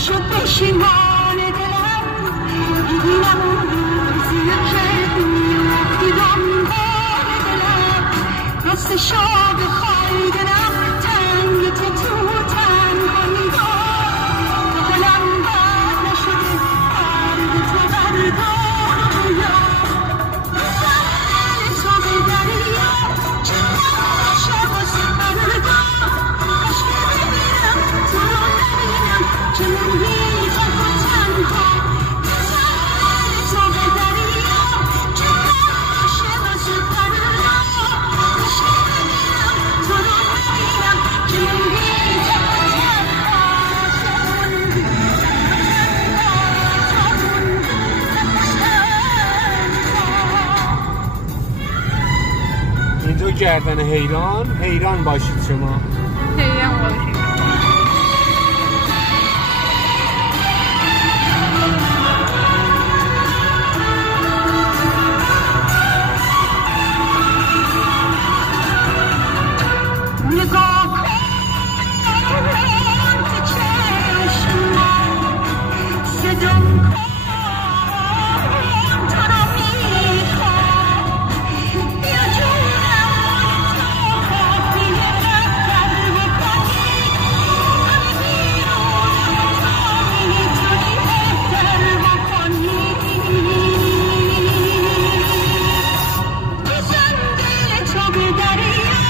نشد پشیمان دلم میبینم اون روزی که میافتی دنبال دلم دست شاد خواهی دلم تنگ تو تنهایی دلم بد نشده قلب تو بردار دل تو به دریا چند باشه واسه فردا کاش که ببینم تو رو نبینم چنون بی تو تنها دل تو به دریا چند باشه واسه فردا کاش که ببینم تو رو نبینم چنون بی تو اینجا گردن حیران باشید شما. حیران باشید. نگاه کن به چشمم صدام کن تو رو میخوام بیا جونم تو بیا بهتر بکنی همه بیرونم تا میتونی بهتر بکنی بزن دل تو به دریا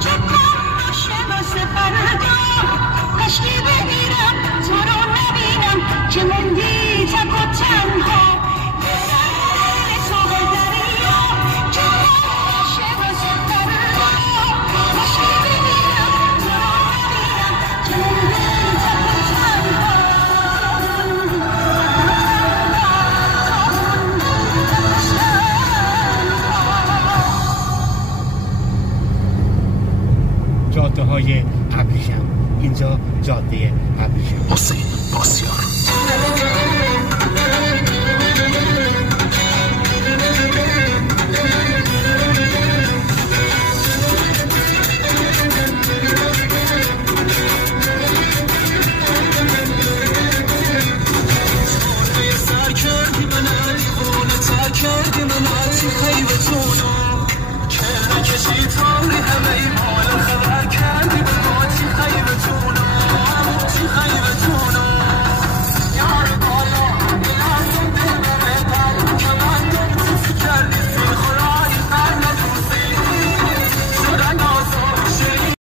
چه کن باشه واسه فردا کاش که ببینم تو رو نبینم که موندی تک و تنها بزن دل تو به دریا چه کن باشه واسه فردا کاش که ببینم تو رو نبینم که موندی تک و جاده های ابریشم، اینجا جاده ابریشم. حسین باسیار.